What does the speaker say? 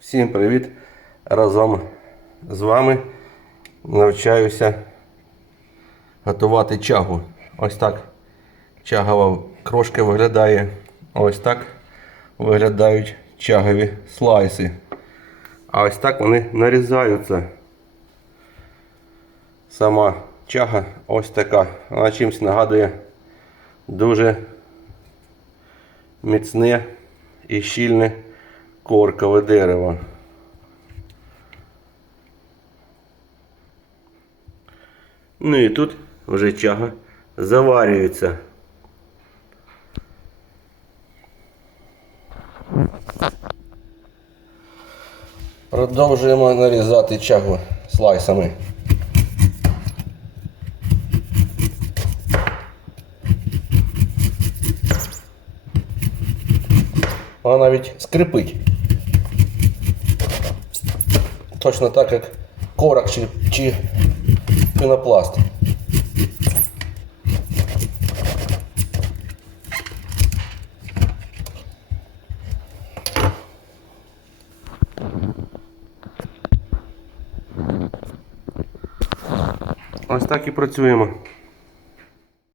Всім привіт! Разом з вами навчаюся готувати чагу. Ось так чагова крошка виглядає. Ось так виглядають чагові слайси. А ось так вони нарізаються. Сама чага ось така. Вона чимось нагадує дуже міцне і щільне коркове дерево. Ну і тут вже чага заварюється. Продовжуємо нарізати чагу слайсами. Вона навіть скрипить. Точно так, як корок чи, чи пінопласт. Ось так і працюємо.